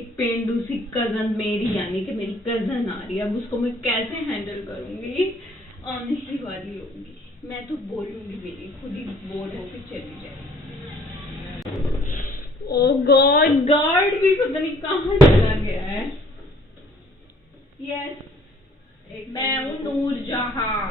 एक पेंडू सी कजन मेरी, यानी कि मेरी कजन आ रही है, अब उसको मैं कैसे हैंडल करूंगी? आने ही वाली होगी, मैं तो बोलूंगी भी नहीं, खुद ही बोल होकर चली जाएगी। ओह गॉड, गार्ड भी पता नहीं कहाँ चला गया है। यस, मैं हूँ नूरजहां,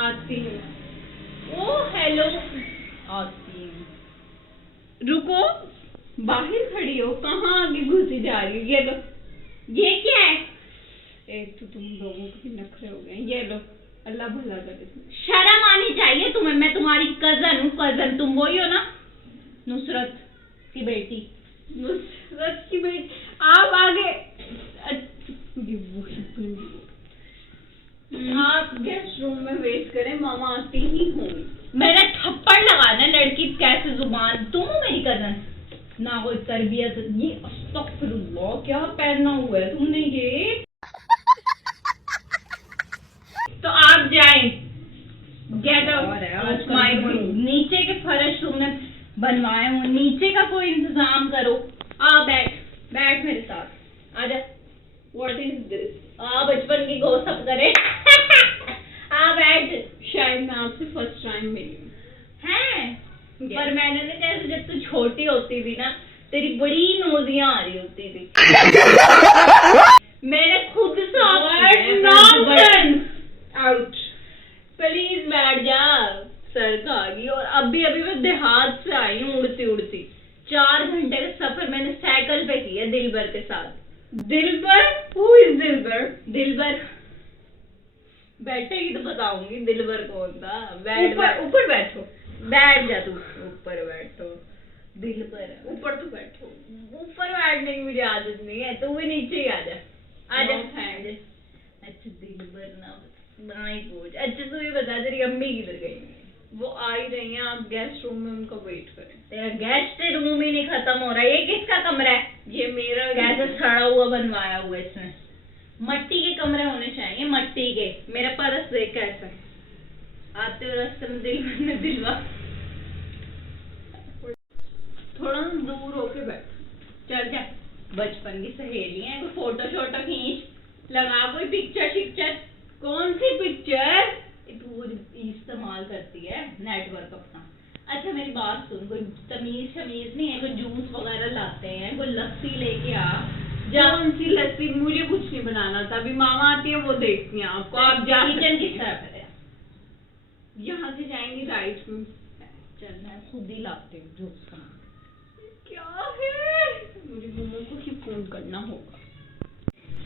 आती हूँ। ओह हेलो, आती हूँ। रुको, बाहर खड़ी हो, कहाँ आगे घुसी जा रही हो? ये लो, ये क्या है? एक तो तुम लोगों के भी नखरे हो गए। ये लो, अल्लाह भला करे। शर्म आनी चाहिए तुम्हें, मैं तुम्हारी कजन हूँ। कजन तुम वही हो ना, नुसरत की बेटी? नुसरत की बेटी आप आगे, आप गेस्ट रूम में वेट करें, मामा आती ही होंगी। मेरा थप्पड़ लगाना, लड़की कैसे जुबान, तुम हो मेरी कजन ना, कोई तरबियत। ये अस्तगफिरुल्लाह, क्या पहना हुआ है तुमने ये? तो आप जाएं, गेट आउट माय रूम। नीचे के फर्श तुमने बनवाए हो, नीचे का कोई इंतजाम करो। आ बैठ मेरे साथ, आजा। What is this? बचपन की गॉसिप करे। आ बैठ। शायद मैं आपसे फर्स्ट टाइम मिली हूँ। हैं? पर मैंने ना, जैसे जब तू छोटी होती थी ना, तेरी बड़ी नोजियां आ रही होती थी। मैंने खुद आउट। प्लीज बैठ जा, सर का आ गई। और अभी मैं देहात से आई हूँ उड़ती उड़ती। 4 घंटे का सफर मैंने साइकिल पे किया दिलबर के साथ। दिलबर? हु इज दिलबर? दिलबर बैठेगी तो बताऊंगी दिलबर कौन था। ऊपर बैठो, बैठ जा तू, ऊपर बैठो। दिलबर ऊपर तो बैठो। ऊपर बैठने की मुझे आदत नहीं है, तू भी नीचे ही आजा। अच्छा दिलबर ना ही पूछ। अच्छा तू ये बता, तेरी अम्मी किधर गई? वो आ ही रही हैं, आप गेस्ट रूम में उनका वेट करें। तेरा गेस्ट रूम ही नहीं खत्म हो रहा। ये किसका कमरा है? ये मेरा। कैसे सड़ा हुआ बनवाया हुआ इसमें? मट्टी के कमरे होने चाहिए, मट्टी के। मेरा परस देख कैसा है। आते हुए रास्ते में दिलवा थोड़ा दूर होके बैठ। चल जा, बचपन की सहेली है, कोई फोटो शोटो खींच, लगा कोई पिक्चर शिक्चर। कौन सी पिक्चर? तू इस्तेमाल करती है नेटवर्क अपना। अच्छा मेरी बात सुन, कोई तमीज शमीज नहीं है? कोई जूस वगैरह लाते हैं, कोई लस्सी लेके आ। कौन सी लस्सी? मुझे कुछ नहीं बनाना था, अभी मामा आती है वो देखती हैं आपको। आप जा, किचन की तरफ है, यहाँ से जाएंगे राइट में। चल मैं खुद ही लाती हूँ जूस। क्या है? मुझे मोमो को ही फोन करना होगा।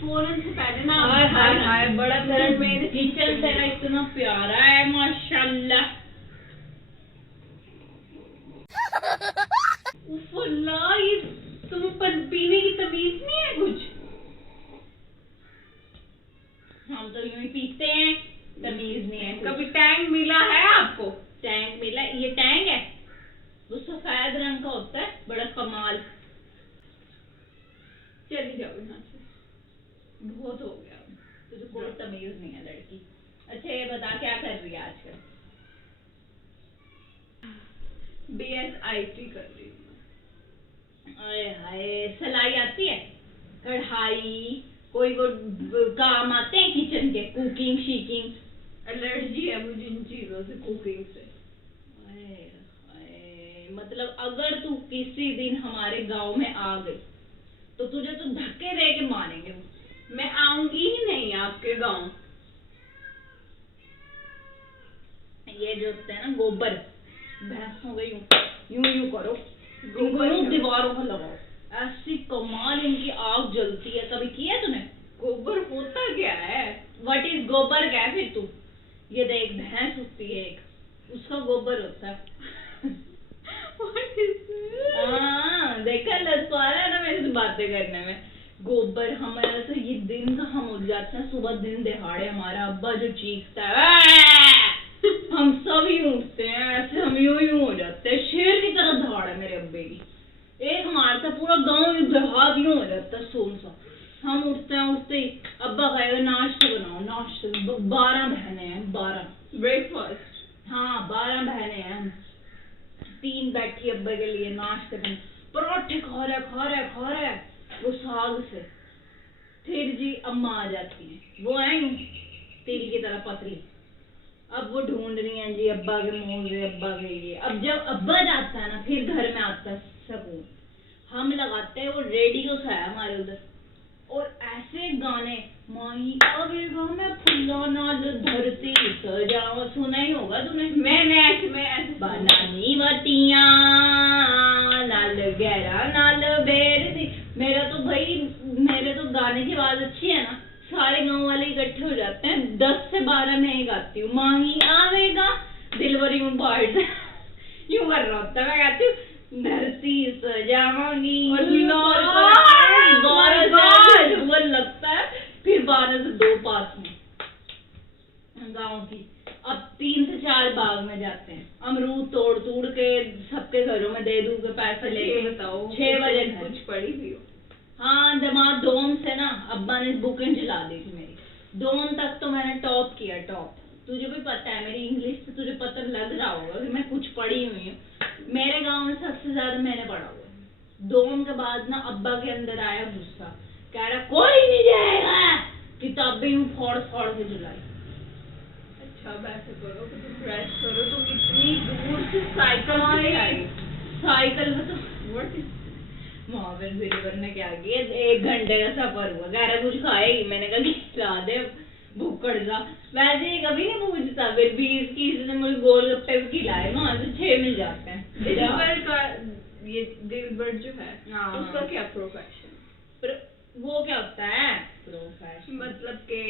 फोन से पहले ना, हाय बड़ा दर्द। मेरे किचन तेरा इतना प्यारा है माशाल्लाह। उफ़्ला, ये तुम्हें पीने की तमीज नहीं है कुछ? हम तो यूं ही पीते हैं, तमीज नहीं है। कभी टैंक मिला है आपको? टैंक मिला? ये टैंक है, वो सफेद रंग का होता है, बड़ा कमाल। चली जाओ यहाँ से, बहुत हो गया, तुझे कोई तमीज नहीं है लड़की। अच्छा ये बता, क्या कर रही है आजकल? BSIT कर रही हूँ। अरे हाय, सिलाई आती है? कढ़ाई कोई वो काम आते हैं किचन के? कुकिंग शीकिंग? एलर्जी है मुझे इन चीजों से, कुकिंग से। मतलब अगर तू किसी दिन हमारे गांव में आ गई तो तुझे तो धक्के दे के मारेंगे। मैं आऊंगी ही नहीं आपके गांव। ये जो होते हैं ना गोबर, भैंसों का यूं करो, गोबर दीवारों पर लगाओ, ऐसी कमाल इनकी आग जलती है। कभी किया तूने? गोबर होता क्या है? व्हाट इज गोबर? क्या है फिर तू? ये देख, भैंस होती है एक, उसका गोबर होता है। हाँ देखा, लग आ रहा है ना मेरे से बातें करने में। गोबर हमारा तो ये दिन का हम उठ जाते हैं सुबह, दिन दिहाड़े हमारा अब्बा जो चीखता है हम सब ही उठते हैं ऐसे, हम यूं हो जाते हैं, शेर की तरह दहाड़ है मेरे अब्बे की। एक मारता पूरा गांव देहात यूं हो जाता है सोन सा। हम उठते हैं, उठते ही अब्बा कहेगा नाश्ते बनाओ, नाश्ते। 12 बहनें हैं, 12 ब्रेकफास्ट। हाँ 12 बहनें हैं, 3 बैठी अब्बे के लिए नाश्ते में, पराठे खा रहे। वो आग से। फिर जी अम्मा आ जाती हैं, वो है तिल की तरह पतली। अब वो ढूंढ रही हैं जी अब्बा के मोजे, अब्बा के ये। अब जब अब्बा जाता है ना, फिर घर में आता है सकून। हम लगाते हैं वो रेडियो सा है हमारे उधर, और ऐसे गाने, माही आवेगा मैं फुल्ला नाल धरती सजावा, सुना ही होगा तुमने। मैं ऐसे बनानी वटिया नाल गहरा नाल बेर दी। मेरे तो गाने की आवाज अच्छी है ना, सारे गांव वाले इकट्ठे हो जाते हैं। 10 से 12 मैं ही गाती हूँ। माही आवेगा दिलवरी में बाढ़ यूं कर रहा होता, मैं गाती हूँ धरती सजावांगी लगता है। फिर 12 से 2 पास में गाँव की। अब 3 से 4 बाग में जाते हैं, अमरूद तोड़ के सबके घरों में दे दूं के पैसे लेके। बताओ 6 बजे कुछ पड़ी भी हो। हाँ, जमात डोम से ना अब्बा ने बुकें जला दी थी मेरी। डोम तक तो मैंने टॉप किया, टॉप। तुझे भी पता है मेरी इंग्लिश से, तुझे पता लग रहा होगा कि मैं कुछ पढ़ी हुई हूँ। मेरे गांव में सबसे ज्यादा मैंने पढ़ा हुआ है। डोम के बाद ना अब्बा के अंदर आया गुस्सा, कह रहा कोई नहीं जाएगा, किताबें यूं फोड़ के जलाई। अच्छा वैसे करो, तुम फ्रेश करो। तुम इतनी दूर से साइकिल से आई, साइकिल में तो वहाँ पर दिलबर ने क्या किया, 1 घंटे का सफर हुआ, कह रहा कुछ खाएगी। मैंने कहा खिला दे, भूखड़ जा। वैसे कभी नहीं पूछता, फिर 20 ने मुझे गोलगप्पे भी खिलाए, वहाँ से 6 मिल जाते हैं। दिलबर का ये दिलबर जो है उसका क्या प्रोफेशन? वो क्या होता है प्रोफेशन? मतलब के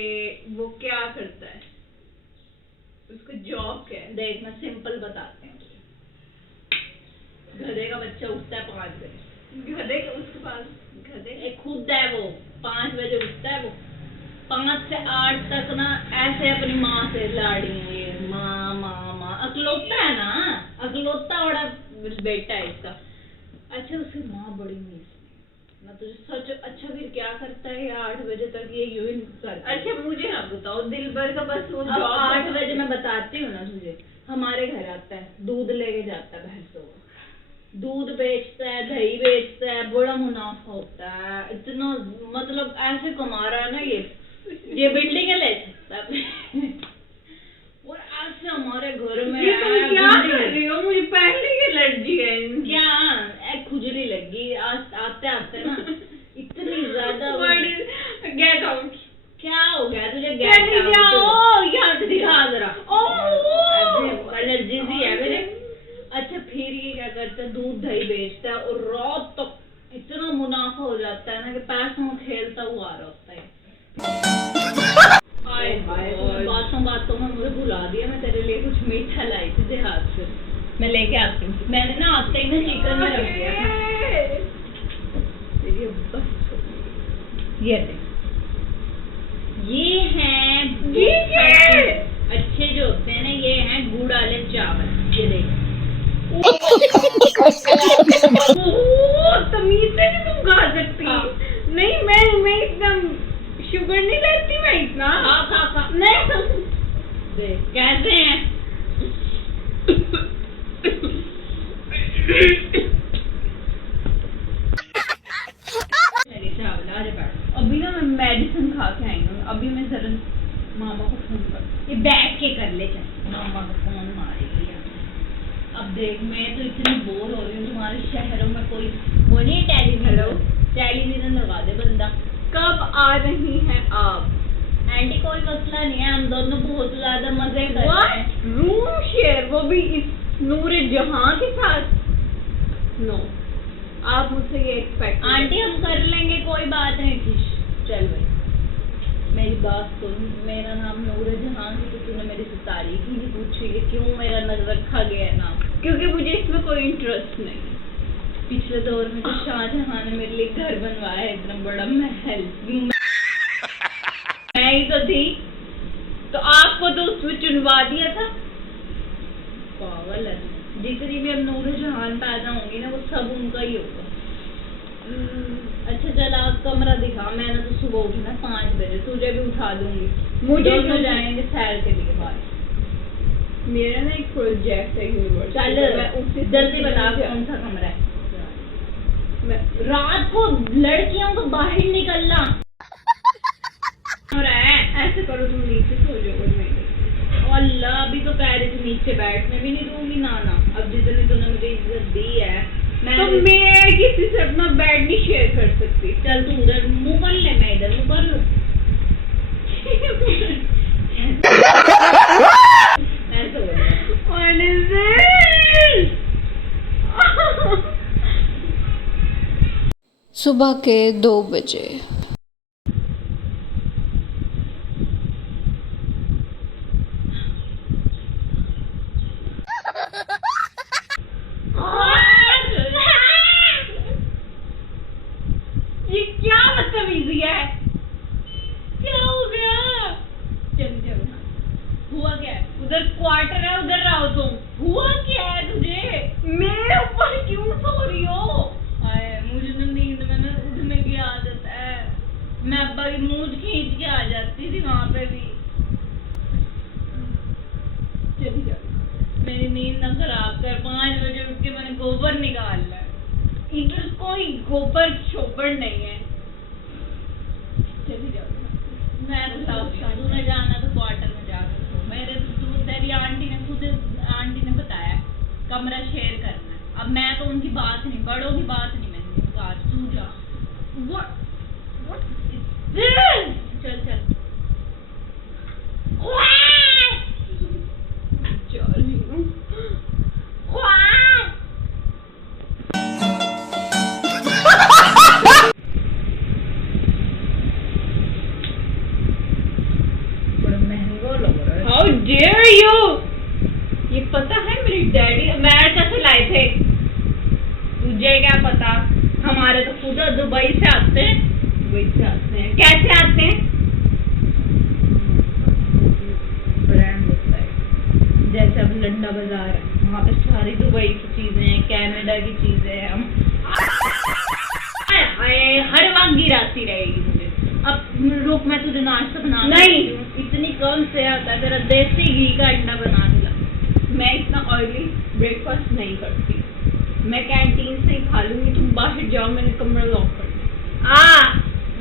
वो क्या करता है, उसका जॉब क्या है? देख मैं सिंपल बताते हैं। गधे का बच्चा उठता है 5 बजे। गधे का उसके पास गधे खुद है, वो 5 बजे उठता है। वो 5 से 8 तक ना ऐसे अपनी माँ से लाड़ी है, माँ माँ माँ। अकलौता है ना, अकलौता बड़ा बेटा है इसका। अच्छा उसकी माँ बड़ी मीस ना, तुझे सच। अच्छा फिर क्या करता है 8 बजे तक ये यूं ही करता है। अच्छा मुझे ना बताओ दिलबर का बस वो जॉब। 8 बजे मैं बताती हूँ ना तुझे। हमारे घर आता है, दूध लेके जाता है भैंसों का, दूध बेचता है, दही बेचता है, बड़ा मुनाफा होता है। इतना मतलब ऐसे कमा रहा है ना ये बिल्डिंग ले सकता है। और ऐसे हमारे घर में ये तुम क्या कर रही हो? मुझे पहले ही एलर्जी है। क्या खुजली लगी आते आते ना, इतनी ज्यादा। Get out. क्या हो गया तुझे? गेट आउट यहाँ से दिखा जरा। एलर्जी सी है मेरे। अच्छा फिर ये क्या करता है, दूध दही बेचता है और रात तक इतना मुनाफा हो जाता है ना कि पैसों में खेलता हुआ आ रहा होता है। बातों में मुझे भुला दिया। मैं तेरे लिए कुछ मीठा लाई थी देहात से, मैं लेके आती हूँ। मैंने ना आते ही ना चिकन में रख दिया था। ये हैं अच्छे जो होते हैं ना, ये हैं गुड़ वाले चावल। ये देख तमीज से नहीं तुम गा सकती। नहीं मैं एकदम शुगर नहीं लेती मैं इतना। खा नहीं देख कैसे हैं। अभी ना मैं मेडिसिन खा के आई हूँ। अभी मैं जरा मामा को फोन कर, ये बैठ के कर ले, मामा को फोन मारेगी। अब देख मैं तो इतनी बोर हो रही हूँ। तुम्हारे शहरों में कोई वो नहीं टेलीविजन लगा दे बंदा। कब आ रही हैं आप? आंटी कोई मसला नहीं है, हम दोनों बहुत ज्यादा मजे कर रहे हैं। रूम शेयर, वो भी इस नूरे जहां के साथ। नो आप मुझसे ये एक्सपेक्ट। आंटी हम कर लेंगे, कोई बात नहीं। चल भाई मेरी बात सुन, मेरा नाम नूरे जहां है, तो तूने मेरी से तारीफ ही नहीं पूछी कि क्यों मेरा नजर रखा गया है नाम? क्योंकि मुझे इसमें कोई इंटरेस्ट नहीं। पिछले दौर में तो शाहजहां ने मेरे लिए घर बनवाया है, इतना बड़ा महल। मैं ही तो थी, तो आपको तो उसमें चुनवा दिया था। पागल है। जितनी भी अब नूरे जहान पैदा होंगी ना, वो सब उनका ही होगा। अच्छा चल आप कमरा दिखा। मैंने तो सुबह उठी ना 5 बजे, तुझे भी उठा दूंगी। मुझे तो जाएंगे सैर के लिए बाहर। मेरा ना एक प्रोजेक्ट है यूनिवर्सिटी। चल जल्दी बता कौन सा कमरा है। रात को लड़कियों को बाहर निकलना हो रहा है। ऐसे करो, तुम नीचे सो जाओ। अल्लाह, अभी तो कह रही थी नीचे बैठने भी नहीं दूंगी नाना। अब जितनी तूने मुझे इज्जत दी है, मैं किसी से अपना बेड नहीं शेयर कर सकती। चल तू उधर मुंह कर ले, मैं इधर मुंह कर लूं। ऐसे हो रहा है। What is this? सुबह के 2 बजे। ये क्या बदतमीजी है? क्या हो गया? चल हुआ क्या है? उधर क्वार्टर है, उधर रहो तुम। हुआ क्या है तुझे? मेरे ऊपर क्यों सो रही हो? मुझे तो नींद में ना उठने की आदत है। मैं अब्बा की मूंछ खींच के आ जाती थी वहां पे भी। चली जाओ, मेरी नींद ना खराब कर। 5 बजे उठ के मैंने गोबर निकालना है। इधर कोई गोबर शोबर नहीं है। चली जाओ। मैं तो तूने जाना तो क्वार्टर में जाकर सो। मेरे तो तेरी आंटी ने बताया कमरा शेयर करना है। अब मैं तो उनकी बात नहीं, बड़ों की बात नहीं मैंने कहा, तू जा। What is this? चल जा रही हूँ। बड़ा महंगा लग रहा है। How dare you? ये पता है मेरी डैडी अमेरिका से लाए थे। तुझे क्या पता? हमारे तो खुद दुबई से आते हैं। कैसे आते हैं? ब्रांड होता है। जैसे अब लंडा बाजार है, वहाँ पे सारी दुबई की चीजें हैं, कनाडा की चीजें हैं। हम हर वक्त गिराती रहेगी मुझे। अब रुक, मैं तुझे नाश्ता बना नहीं, इतनी कम से आता है। तेरा देसी घी का अंडा बना दिला। मैं इतना ऑयली ब्रेकफास्ट नहीं करती। मैं कैंटीन से ही खा लूंगी। तुम बाहर जाओ, मैंने कमरा लॉक कर दिया।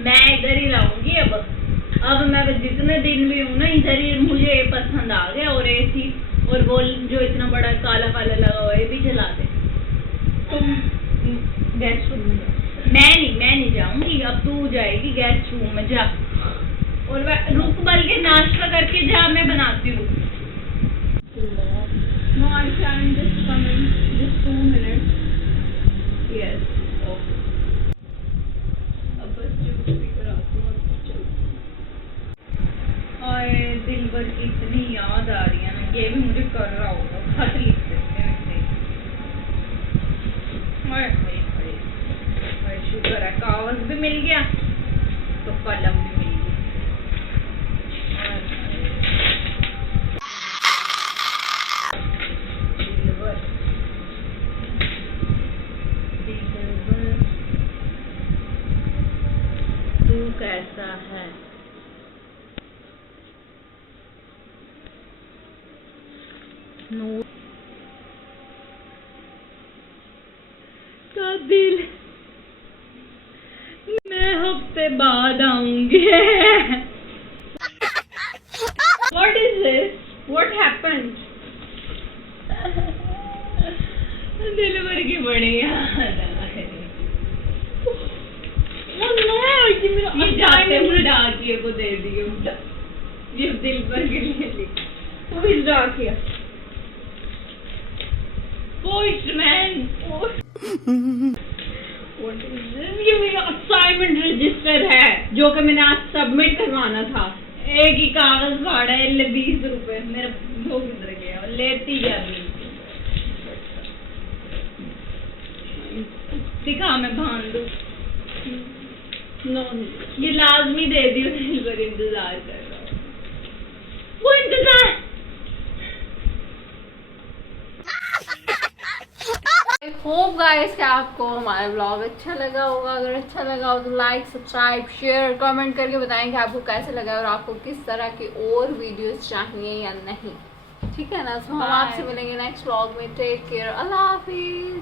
मैं इधर ही रहूंगी अब मैं जितने दिन भी हूँ ना इधर ही। मुझे पसंद आ गया। और एसी और वो जो इतना बड़ा काला काला लगा हुआ है भी जला दे। तुम गेस्ट रूम में जाओ। मैं नहीं जाऊंगी। अब तू जाएगी गेस्ट रूम में, जा। और रुक, बल्कि नाश्ता करके जा, मैं बनाती हूँ। No, I can just come in just 2 minutes. Yes. Okay. अब बस जूस पी कर आती हूँ। चलो। और दिन भर की इतनी याद आ रही है ना, ये भी मुझे कर रहा होगा। खत लिख देते हैं ऐसे। शुक्र है कागज भी मिल गया तो कलम भी मिल गया। तू कैसा है? नूर का दिल, मैं हफ्ते बाद आऊंगी। What is this? What happened? दिल भर के बड़े याद आ रहे। ये जाते मुझे डाकिए को दे दिए। ये दिल भर के लिए लिखा। Who is डाकिया? पोस्टमैन। What is this? ये मेरा असाइनमेंट रजिस्टर है जो कि मैंने आज सबमिट करवाना था। एक ही कागज फाड़ा है, 20 रुपए। मेरा वो किधर गया? लेती जा रही दिखा, मैं भान दूं। नो, ये लाजमी दे दियो। दिल भर इंतजार कर रहा हूँ। वो इंतजार। आई होप गाइस कि आपको हमारा व्लॉग अच्छा लगा होगा। अगर अच्छा लगा हो तो लाइक, सब्सक्राइब, शेयर, कमेंट करके बताएं कि आपको कैसे लगा और आपको किस तरह की और वीडियोस चाहिए या नहीं। ठीक है ना? तो हम आपसे मिलेंगे नेक्स्ट व्लॉग में। Take care. अल्लाह हाफिज।